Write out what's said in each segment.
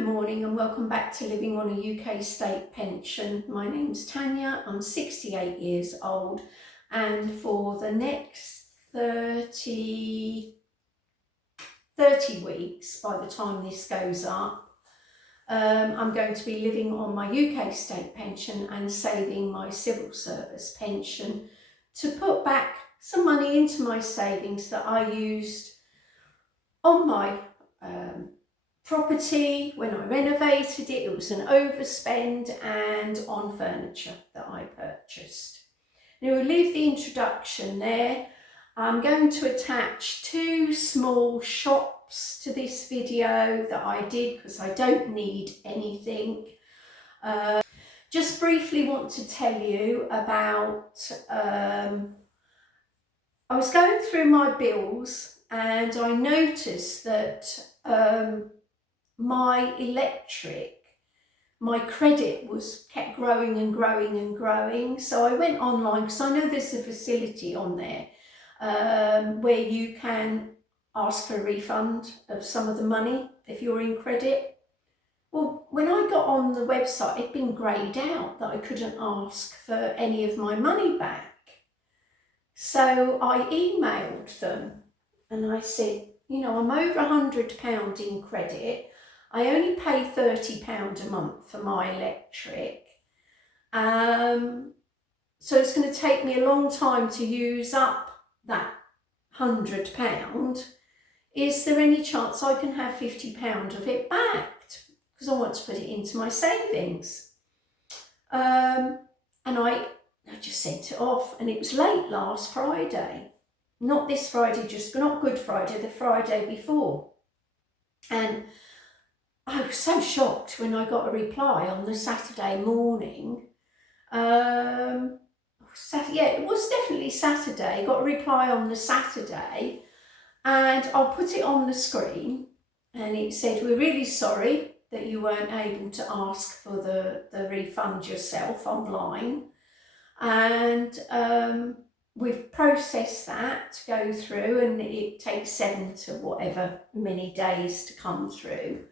Good morning and welcome back to Living on a UK State Pension. My name's Tanya, I'm 68 years old, and for the next 30 weeks, by the time this goes up, I'm going to be living on my UK State Pension and saving my civil service pension to put back some money into my savings that I used on my property. When I renovated it, it was an overspend, and on furniture that I purchased. Now we'll leave the introduction there. I'm going to attach two small shops to this video that I did because I don't need anything. Just briefly want to tell you about, I was going through my bills and I noticed that my electric, my credit kept growing and growing and growing. So I went online because I know there's a facility on there where you can ask for a refund of some of the money if you're in credit. Well, when I got on the website, it'd been greyed out that I couldn't ask for any of my money back. So I emailed them and I said, you know, I'm over £100 in credit. I only pay £30 a month for my electric. So it's going to take me a long time to use up that £100. Is there any chance I can have £50 of it back? Because I want to put it into my savings. And I just sent it off, and it was late last Friday. Not this Friday, not Good Friday, the Friday before. And I was so shocked when I got a reply on the Saturday morning. It was definitely Saturday. Got a reply on the Saturday, and I'll put it on the screen. And it said, "We're really sorry that you weren't able to ask for the refund yourself online. And we've processed that to go through, and it takes 7 to whatever many days to come through.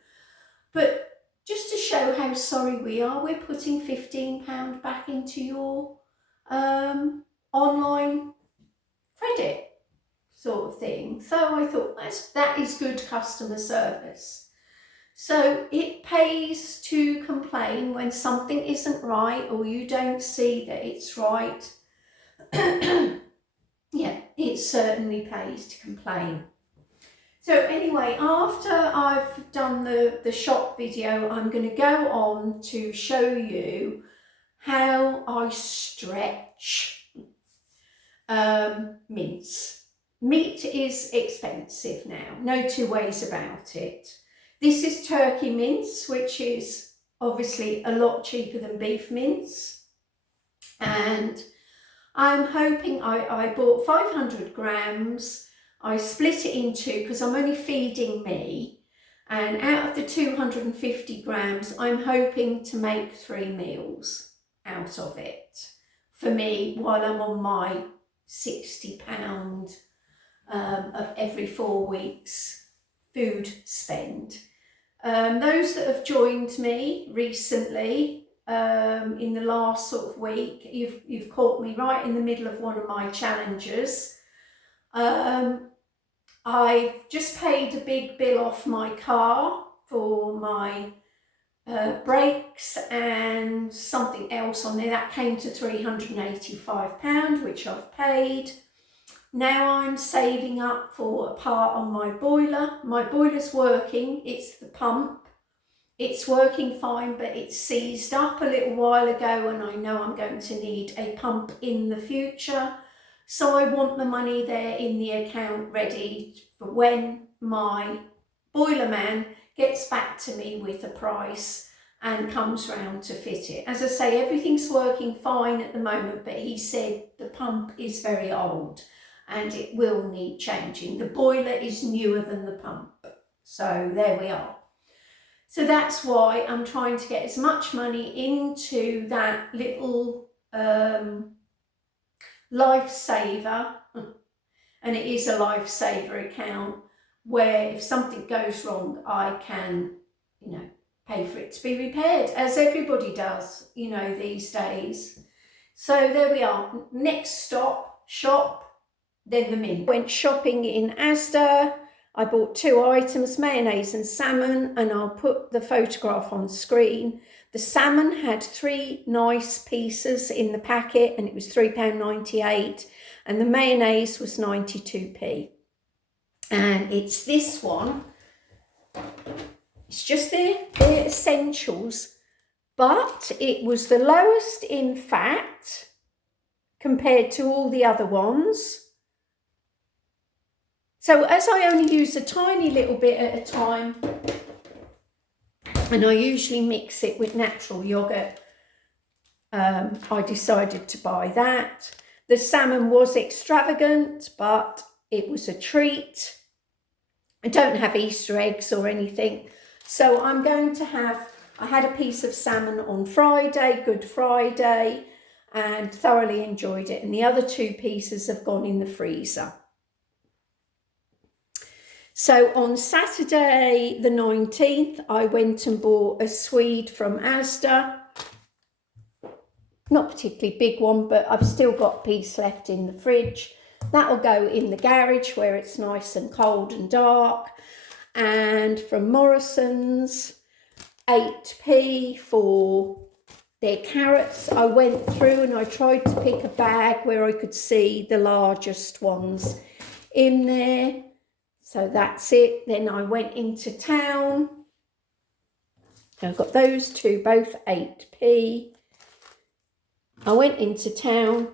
But just to show how sorry we are, we're putting £15 back into your online credit sort of thing." So I thought that is good customer service. So it pays to complain when something isn't right or you don't see that it's right. Yeah, it certainly pays to complain. So anyway, after I've done the shop video, I'm going to go on to show you how I stretch mince. Meat is expensive now, no two ways about it. This is turkey mince, which is obviously a lot cheaper than beef mince. And I'm hoping I bought 500 grams. I split it in two because I'm only feeding me. And out of the 250 grams, I'm hoping to make 3 meals out of it for me while I'm on my £60 of every 4 weeks food spend. Those that have joined me recently in the last sort of week, you've caught me right in the middle of one of my challenges. I've just paid a big bill off my car for my brakes and something else on there. That came to £385, which I've paid. Now I'm saving up for a part on my boiler. My boiler's working, it's the pump. It's working fine, but it's seized up a little while ago, and I know I'm going to need a pump in the future. So I want the money there in the account ready for when my boiler man gets back to me with a price and comes round to fit it. As I say, everything's working fine at the moment, but he said the pump is very old and it will need changing. The boiler is newer than the pump. So there we are. So that's why I'm trying to get as much money into that little lifesaver, and it is a lifesaver account where if something goes wrong, I can, pay for it to be repaired, as everybody does, you know, these days. So there we are. Next stop, shop, then the mince. Went shopping in Asda. I bought 2 items, mayonnaise and salmon, and I'll put the photograph on screen. The salmon had 3 nice pieces in the packet and it was £3.98, and the mayonnaise was 92p. And it's this one. It's just their essentials, but it was the lowest in fat compared to all the other ones. So as I only use a tiny little bit at a time, and I usually mix it with natural yogurt, I decided to buy that. The salmon was extravagant, but it was a treat. I don't have Easter eggs or anything. So I'm going to have, I had a piece of salmon on Friday, Good Friday, and thoroughly enjoyed it. And the other 2 pieces have gone in the freezer. So on Saturday the 19th, I went and bought a Swede from Asda. Not particularly big one, but I've still got a piece left in the fridge. That'll go in the garage where it's nice and cold and dark. And from Morrison's, 8p for their carrots. I went through and I tried to pick a bag where I could see the largest ones in there. So that's it. Then I went into town. I've got those 2, both 8p. I went into town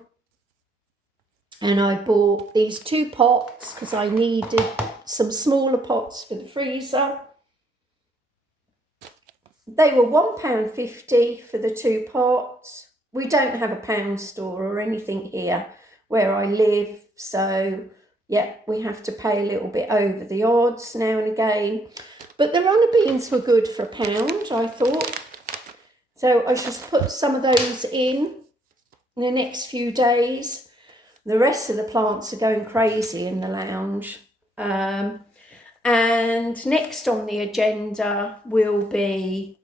and I bought these 2 pots because I needed some smaller pots for the freezer. They were £1.50 for the 2 pots. We don't have a pound store or anything here where I live, so yeah, we have to pay a little bit over the odds now and again. But the runner beans were good for £1, I thought. So I just put some of those in the next few days. The rest of the plants are going crazy in the lounge. And next on the agenda will be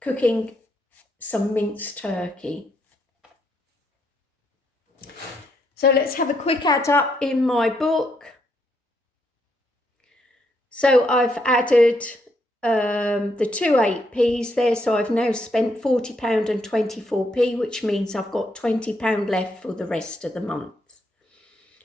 cooking some minced turkey. So let's have a quick add up in my book. So I've added the 2 8p's there, so I've now spent £40 and 24p, which means I've got £20 left for the rest of the month.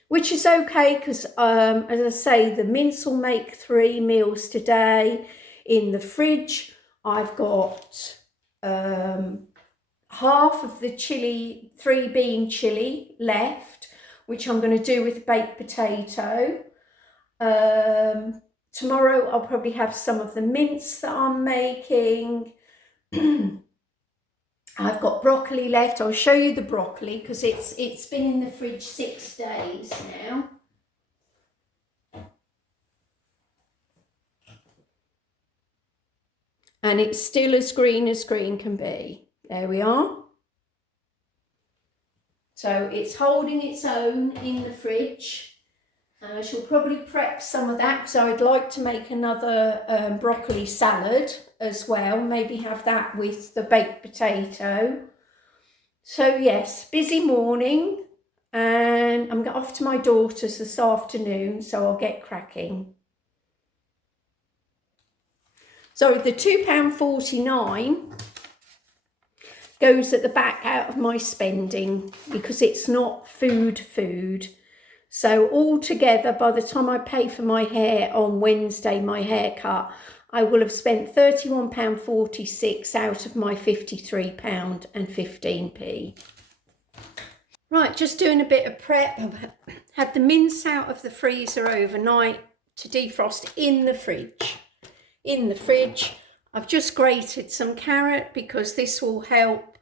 Which is okay because, as I say, the mince will make 3 meals today. In the fridge, I've got half of the chilli, 3-bean chilli left, which I'm going to do with baked potato. Tomorrow I'll probably have some of the mince that I'm making. I've got broccoli left. I'll show you the broccoli because it's been in the fridge 6 days now. And it's still as green can be. There we are. So it's holding its own in the fridge. I shall probably prep some of that because I'd like to make another broccoli salad as well. Maybe have that with the baked potato. So yes, busy morning, and I'm off to my daughter's this afternoon, so I'll get cracking. So the £2.49 goes at the back out of my spending because it's not food. So altogether, by the time I pay for my hair on Wednesday, my haircut, I will have spent £31.46 out of my £53 and 15p. Right, just doing a bit of prep. I've had the mince out of the freezer overnight to defrost in the fridge. I've just grated some carrot because this will help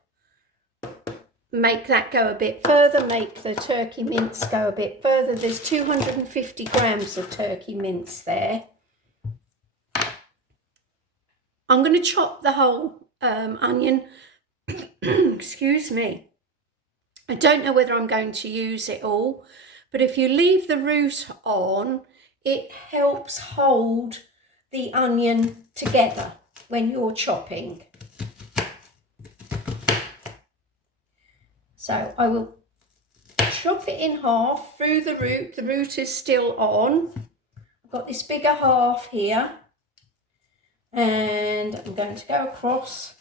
make that go a bit further, make the turkey mince go a bit further. There's 250 grams of turkey mince there. I'm going to chop the whole onion. Excuse me. I don't know whether I'm going to use it all, but if you leave the root on, it helps hold the onion together when you're chopping. So I will chop it in half through the root. The root is still on. I've got this bigger half here, and I'm going to go across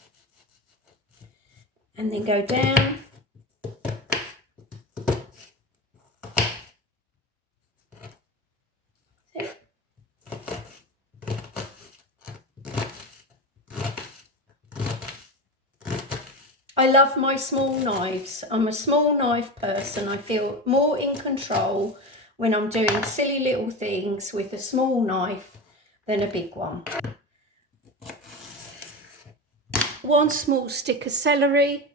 and then go down. I love my small knives. I'm a small knife person. I feel more in control when I'm doing silly little things with a small knife than a big one. 1 small stick of celery.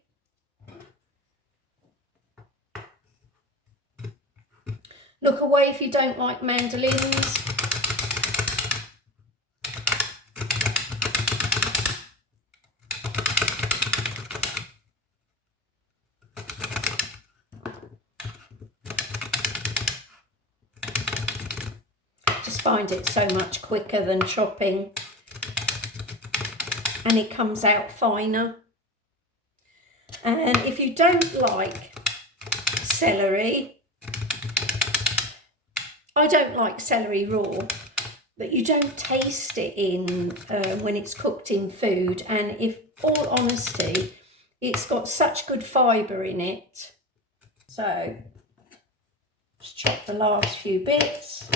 Look away if you don't like mandolins. Find it so much quicker than chopping, and it comes out finer. And if you don't like celery, I don't like celery raw, but you don't taste it in when it's cooked in food, and if all honesty, it's got such good fibre in it. So just chop the last few bits.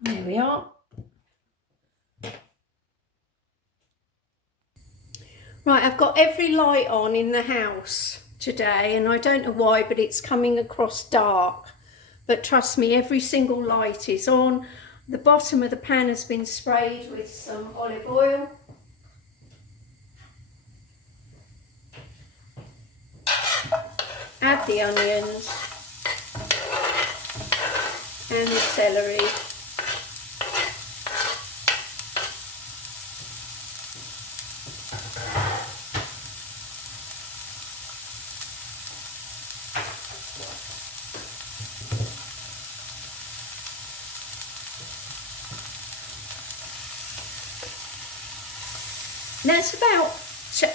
There we are. Right, I've got every light on in the house today, and I don't know why, but it's coming across dark. But trust me, every single light is on. The bottom of the pan has been sprayed with some olive oil. Add the onions and the celery. That's about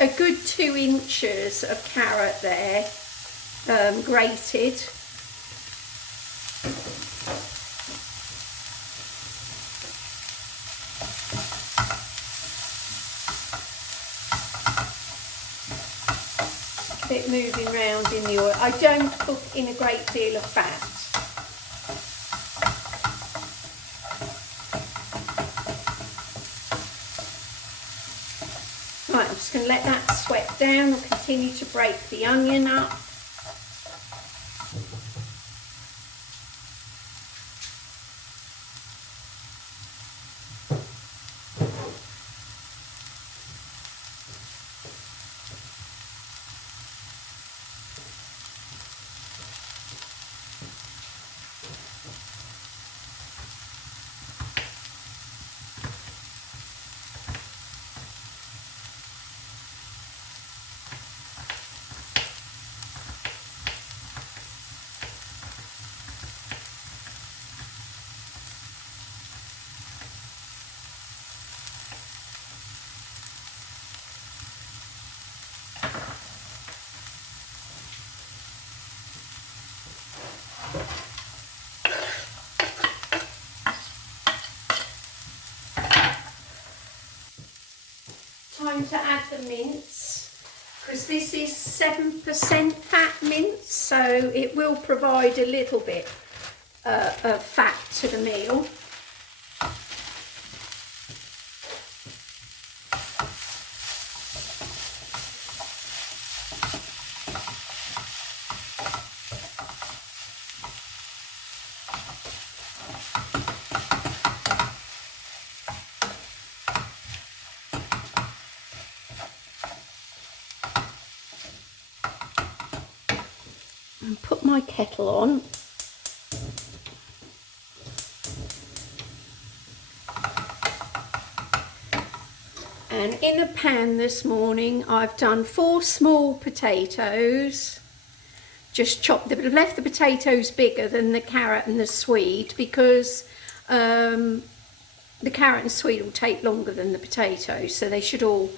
a good 2 inches of carrot there, grated. A bit moving around in the oil. I don't cook in a great deal of fat. Right, I'm just going to let that sweat down. I'll continue to break the onion up. Time to add the mince, because this is 7% fat mince, so it will provide a little bit of fat to the meal. And put my kettle on. And in a pan this morning I've done 4 small potatoes, just left the potatoes bigger than the carrot and the swede, because the carrot and swede will take longer than the potatoes, so they should all,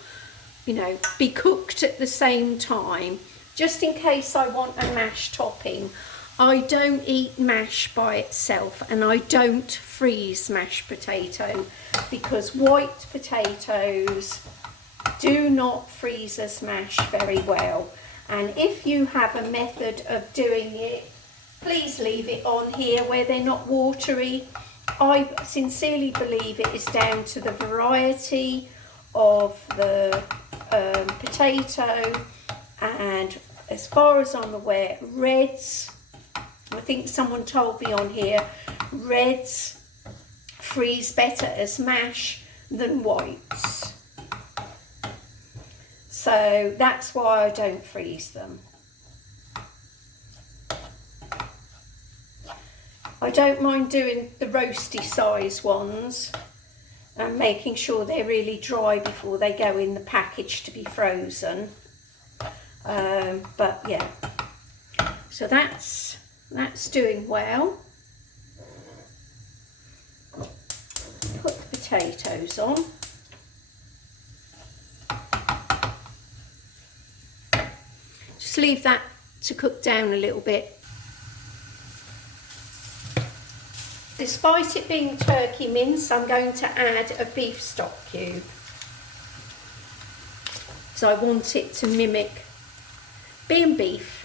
you know, be cooked at the same time. Just in case I want a mash topping. I don't eat mash by itself, and I don't freeze mashed potato, because white potatoes do not freeze as mash very well. And if you have a method of doing it, please leave it on here where they're not watery. I sincerely believe it is down to the variety of the potato, and as far as I'm aware, reds, I think someone told me on here, reds freeze better as mash than whites. So that's why I don't freeze them. I don't mind doing the roasty size ones and making sure they're really dry before they go in the package to be frozen. But yeah, so that's doing well. Put the potatoes on. Just leave that to cook down a little bit. Despite it being turkey mince, I'm going to add a beef stock cube. So I want it to mimic being beef.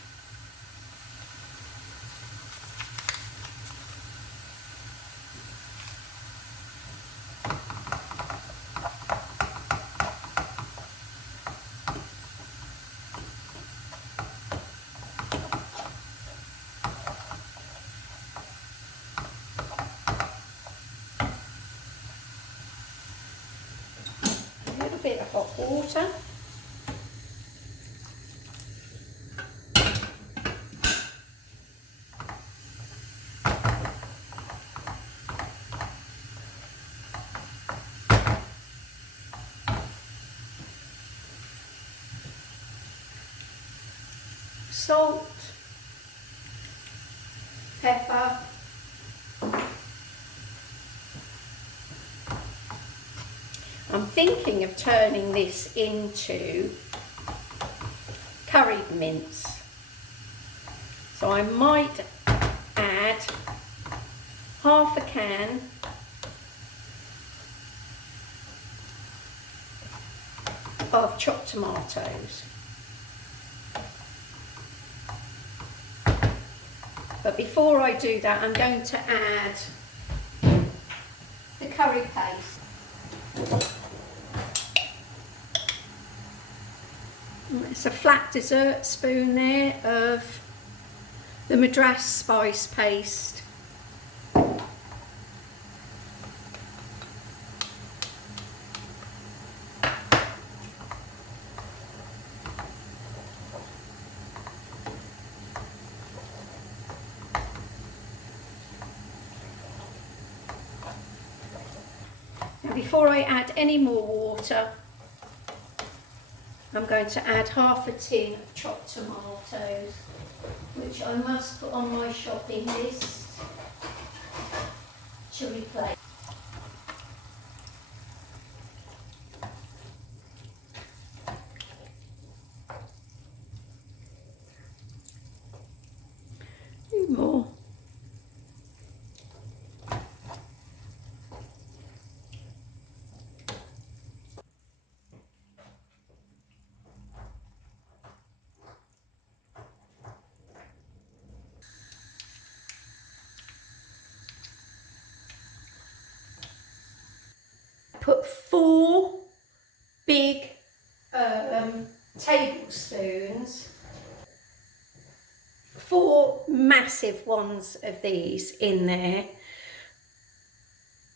Bit of hot water. Salt, pepper, I'm thinking of turning this into curried mince. So I might add half a can of chopped tomatoes. But before I do that, I'm going to add the curry paste. It's a flat dessert spoon there of the Madras spice paste. Now before I add any more water, I'm going to add half a tin of chopped tomatoes, which I must put on my shopping list to replace. More. Put 4 big tablespoons, 4 massive ones of these in there.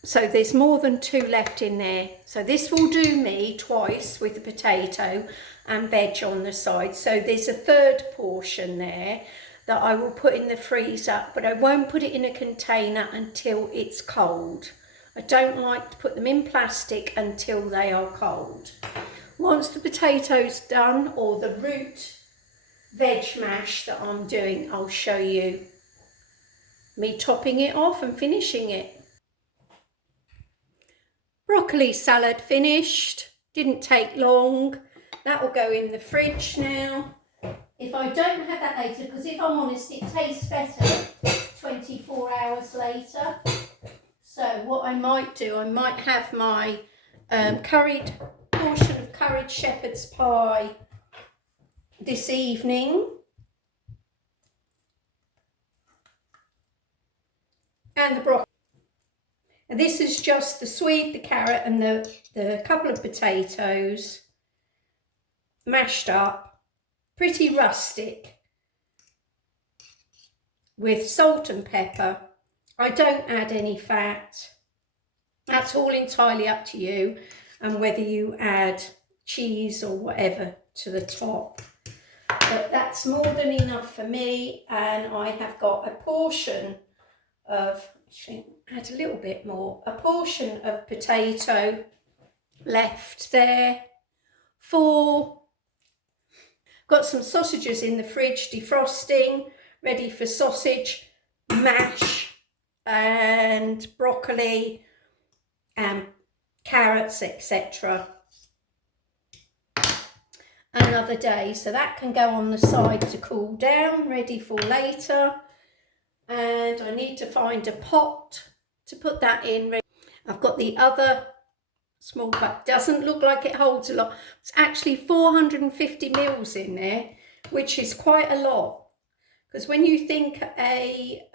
So there's more than 2 left in there. So this will do me twice with the potato and veg on the side. So there's a third portion there that I will put in the freezer, but I won't put it in a container until it's cold. I don't like to put them in plastic until they are cold. Once the potato's done, or the root veg mash that I'm doing, I'll show you me topping it off and finishing it. Broccoli salad finished, didn't take long. That will go in the fridge now. If I don't have that later, because if I'm honest, it tastes better 24 hours later. So what I might do, I might have my portion of curried shepherd's pie this evening. And the broccoli. And this is just the swede, the carrot and the couple of potatoes mashed up, pretty rustic, with salt and pepper. I don't add any fat. That's all entirely up to you, and whether you add cheese or whatever to the top. But that's more than enough for me, and I have got a portion of, actually add a little bit more, a portion of potato left there. Got some sausages in the fridge defrosting, ready for sausage mash, and broccoli and carrots, etc. another day, so that can go on the side to cool down, ready for later. And I need to find a pot to put that in. I've got the other small pot, doesn't look like it holds a lot. It's actually 450 mils in there, which is quite a lot, because when you think a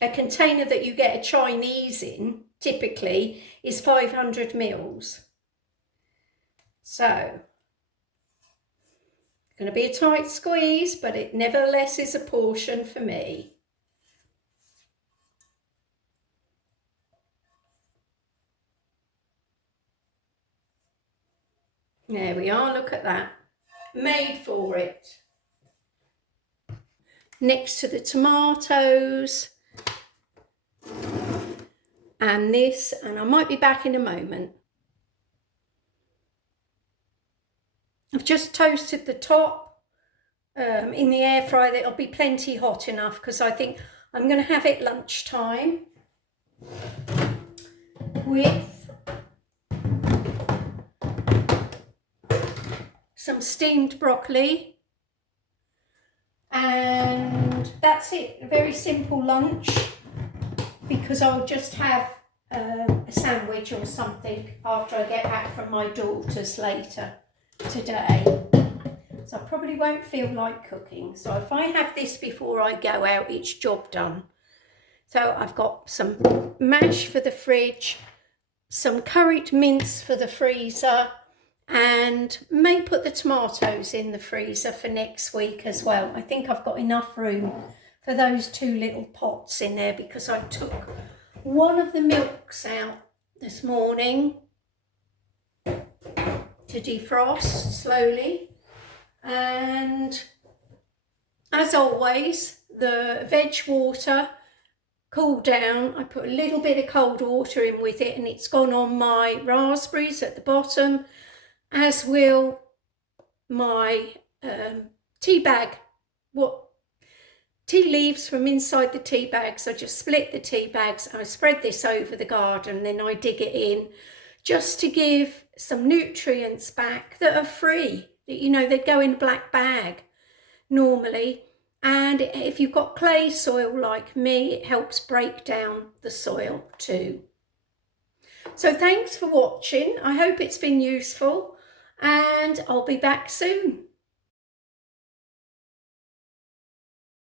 container that you get a Chinese in typically is 500 mils. So it's going to be a tight squeeze, but it nevertheless is a portion for me. There we are, look at that. Made for it. Next to the tomatoes. And this, and I might be back in a moment. I've just toasted the top in the air fryer. It'll be plenty hot enough, because I think I'm going to have it lunchtime with some steamed broccoli, and that's it. A very simple lunch, because I'll just have a sandwich or something after I get back from my daughter's later today. So I probably won't feel like cooking. So if I have this before I go out, it's job done. So I've got some mash for the fridge, some curried mince for the freezer, and may put the tomatoes in the freezer for next week as well. I think I've got enough room for those 2 little pots in there, because I took one of the milks out this morning to defrost slowly, and as always the veg water cooled down. I put a little bit of cold water in with it, and it's gone on my raspberries at the bottom, as will my tea bag, tea leaves from inside the tea bags. I just split the tea bags, I spread this over the garden, then I dig it in just to give some nutrients back that are free, that, you know, they go in a black bag normally. And if you've got clay soil like me, it helps break down the soil too. So thanks for watching. I hope it's been useful, and I'll be back soon.